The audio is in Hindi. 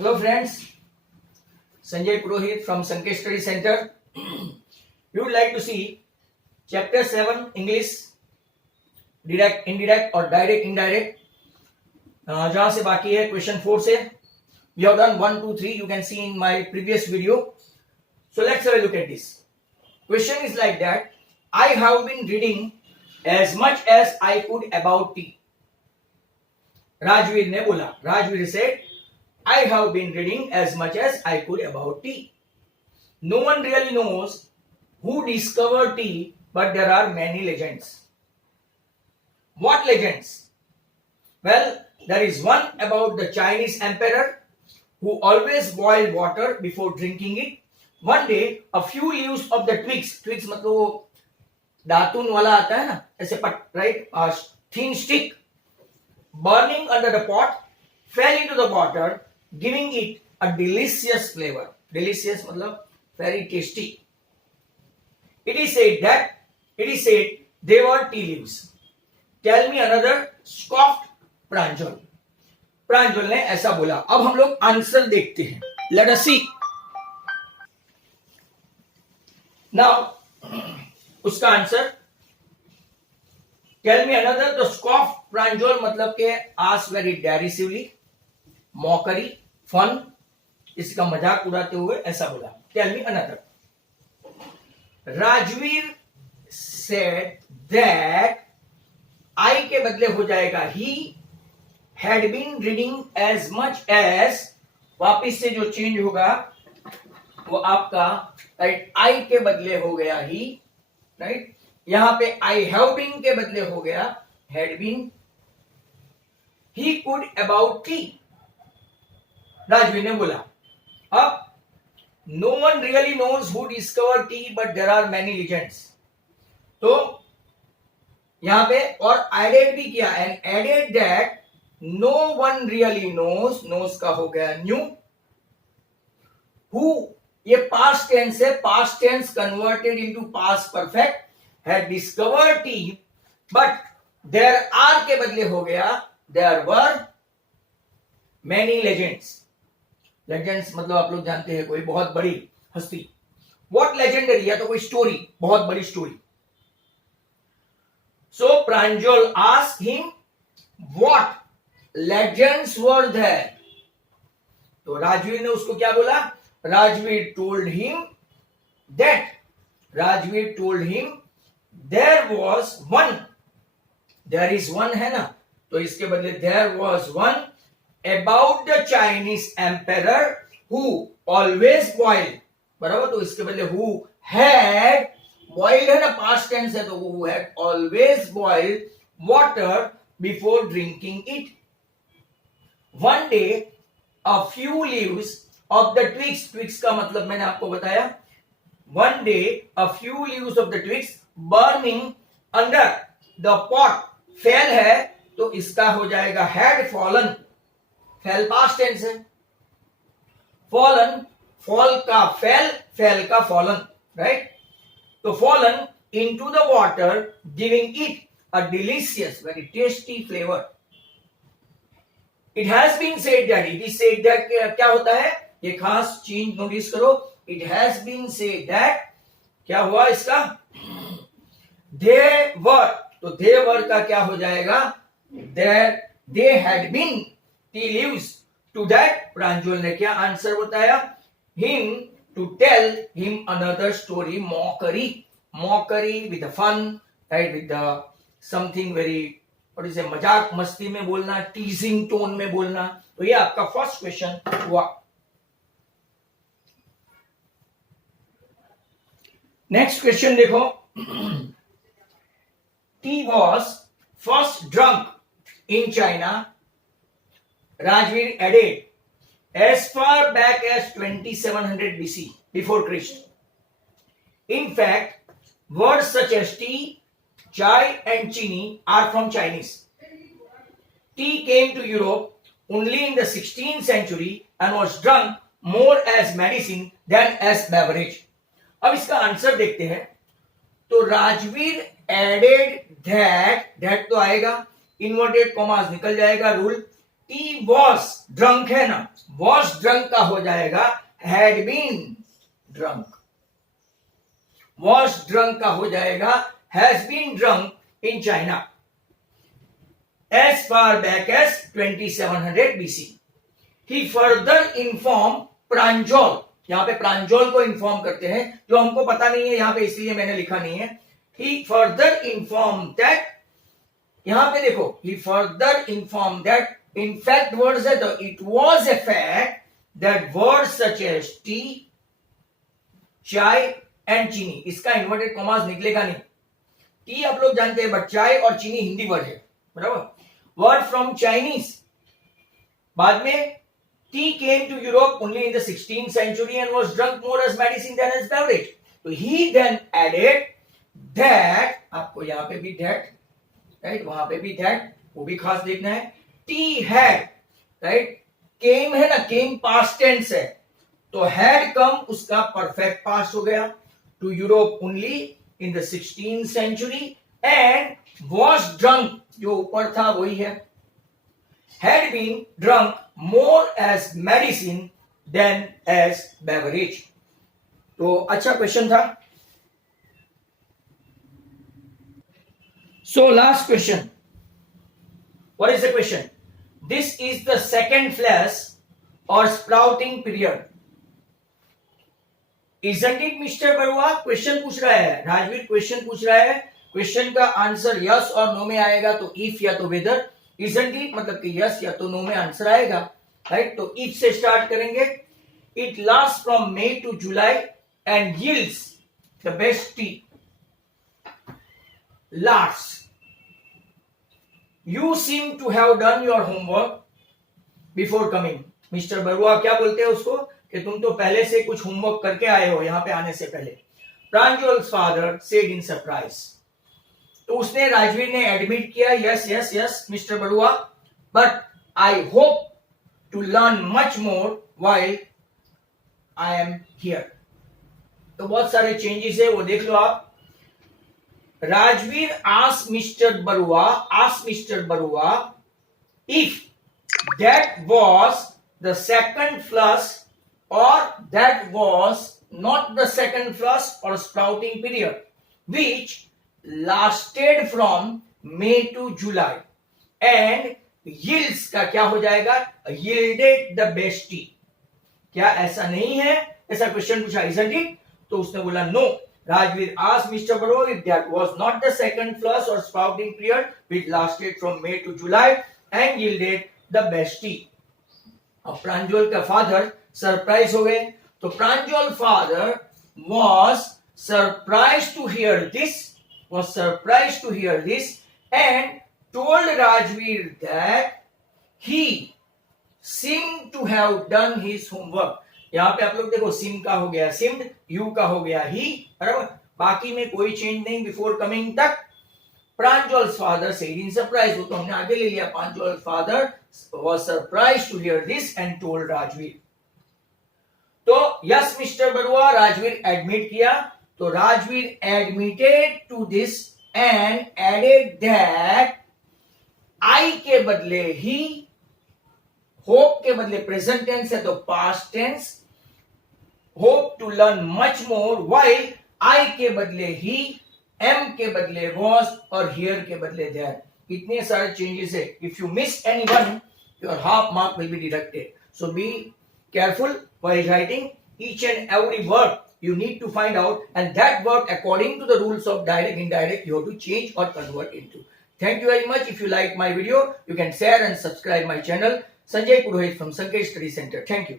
Hello friends, Sanjay Purohit from Sankesh Study Center. You would like to see chapter 7 English direct indirect और direct indirect जहां से बाकी है question 4 से we have done 1 2 3 you can see in my previous video. So let's have a look at this. Question is like that. I have been reading as much as I could about tea. Rajveer ने बोला, Rajveer said, I have been reading as much as I could about tea. No one really knows who discovered tea, but there are many legends. What legends? Well, there is one about the Chinese emperor who always boiled water before drinking it. One day, a few leaves of the twigs मतलब दातून वाला आता है ना, ऐसे पट, right? A thin stick burning under the pot fell into the water, giving it a delicious flavor. Delicious मतलब very tasty. It is said they were tea leaves. Tell me another, scoffed प्रांजल. प्रांजल ने ऐसा बोला. अब हम लोग आंसर देखते हैं. Let us see. Now उसका आंसर, टेल मी अनदर. तो स्कॉफ प्रांजल मतलब के ask very derisively, mockery, fun, इसका मजाक उड़ाते हुए ऐसा बोला. Tell me another. Rajveer said that, I के बदले हो जाएगा ही, had been reading as much as, वापिस से जो चेंज होगा वो आपका राइट, आई के बदले हो गया ही, राइट. यहां पे आई हैव बीन के बदले हो गया had been. He could about tea, Rajveer ने बोला. अब no one really knows who discover tea but there are many legends. तो यहां पे और एडेड भी किया, and added that no one really knows, knows का हो गया न्यू. हु, ये पास्ट टेंस है, past tense converted into past perfect, had discovered tea, but there are के बदले हो गया there were many legends. Legends मतलब आप लोग जानते हैं कोई बहुत बड़ी हस्ती. What legendary, या तो कोई स्टोरी, बहुत बड़ी story. So Pranjal asked him what legends were there. तो राजवीर ने उसको क्या बोला? Rajveer told him that, Rajveer told him there was one, there is one है ना, तो इसके बदले there was one about the Chinese emperor who always boiled, बराबर. तो इसके बदले who had boiled है ना, past tense है, तो who had always boiled water before drinking it. One day a few leaves of the twigs का मतलब मैंने आपको बताया. One day a few leaves of the twigs burning under the pot fell है, तो इसका हो जाएगा had fallen. fell past tense है. fallen, fall का fell, fell का fallen, right. तो fallen into the water, giving it a delicious, very tasty flavor. It has been said that, it is said that क्या होता है, ये खास चीज नोटिस करो. It has been said that, क्या हुआ इसका, they were, तो they were का क्या हो जाएगा, there they had been tea leaves. To that प्रांजल ने क्या आंसर बताया, him to tell him another story, mockery, mockery with the fun, right, with the something very, what is it, मजाक मस्ती में बोलना, teasing tone में बोलना. तो ये आपका फर्स्ट क्वेश्चन हुआ. नेक्स्ट क्वेश्चन देखो. tea was first drunk in China, Rajveer added, as far back as 2700 BC, before Christ. In fact, words such as tea, chai and chini are from Chinese. Tea came to Europe only in the 16th century and was drunk more as medicine than as beverage. अब इसका आंसर देखते हैं. तो राजवीर एडेड दैट, दैट तो आएगा, इन्वर्टेड कॉमास निकल जाएगा रूल. टी वॉज ड्रंक है ना, वॉज ड्रंक का हो जाएगा had been drunk, was drunk का हो जाएगा has been drunk in China as far back as 2700 BC. He further informed Pranjol, यहां पे प्रांजोल को इन्फॉर्म करते हैं, जो हमको पता नहीं है यहां पे इसलिए मैंने लिखा नहीं है. He further informed that, यहां पे देखो, he further informed that in fact words है तो it was a fact that words such as tea, चाय एंड चीनी, इसका इन्वर्टेड कॉमास निकलेगा नहीं. टी आप लोग जानते हैं, बट चाय और चीनी हिंदी वर्ड है, बराबर. वर्ड फ्रॉम चाइनीज, बाद में tea came to Europe only in the 16th century and was drunk more as medicine than as beverage. तो he then added that, आपको यहां पे भी that, राइट, वहां पे भी that, वो भी खास देखना है. टी had, राइट, केम है ना, केम पास्ट टेंस है, तो हैड कम उसका परफेक्ट पास्ट हो गया to Europe only in the 16th century and was drunk, जो ऊपर था वही है, had been drunk more as medicine than as beverage. तो अच्छा क्वेश्चन था. So last question, what is the question? This is the second flush और sprouting period. Isn't it mister Barua? Question पूछ रहा है, राजवीर क्वेश्चन पूछ रहा है. क्वेश्चन का आंसर यस और नो में आएगा, तो इफ या तो वेदर. Isn't it मतलब कि यस या तो नो में आंसर आएगा, राइट. तो इफ से स्टार्ट करेंगे. It last from May to July and yields the best tea. Last, you seem to have done your homework before coming. Mister Barua क्या बोलते हैं उसको, कि तुम तो पहले से कुछ होमवर्क करके आए हो यहां पे आने से पहले. प्रांजल's father said in surprise. तो उसने, राजवीर ने एडमिट किया, yes yes yes mister Barua, but I hope to learn much more while I am here. तो बहुत सारे चेंजेस है, वो देख लो आप. Rajveer asked mister Barua if that was the second flush or that was not the second flush or sprouting period which lasted from May to July and yields का क्या हो जाएगा, yielded the best tea. क्या ऐसा नहीं है? ऐसा क्वेश्चन पूछा, isn't it? तो उसने बोला no. Rajveer asked Mr. Barrow if that was not the second flush or sprouting period which lasted from May to July and yielded the best tea. अब प्रांजल का फादर सरप्राइज हो गए. तो प्रांजल father was surprised to hear this and told Rajveer that he seemed to have done his homework. यहां पे आप लोग देखो, सिम का हो गया सिम्ड, यू का हो गया ही, बराबर. बाकी में कोई चेंज नहीं बिफोर कमिंग तक. Pranjal's father said in surprise, वो तो हमने आगे ले लिया. Pranjal's father was surprised to hear this and told Rajveer. तो yes mister Barua, Rajveer admit किया. तो Rajveer admitted to this and added that I के बदले ही, होप के बदले प्रेजेंट टेंस है तो past tense, hope to learn much more, while I के बदले ही, एम के बदले वॉज और हियर के बदले देयर. इतने सारे चेंजेस है. If you miss any one, your half mark will be deducted. So be careful while writing. Each and every word you need to find out, and that word according to the rules of direct indirect you have to change or convert into. Thank you very much. If you like my video, you can share and subscribe my channel. Sanjay Purohit from Sanket Study Center. Thank you.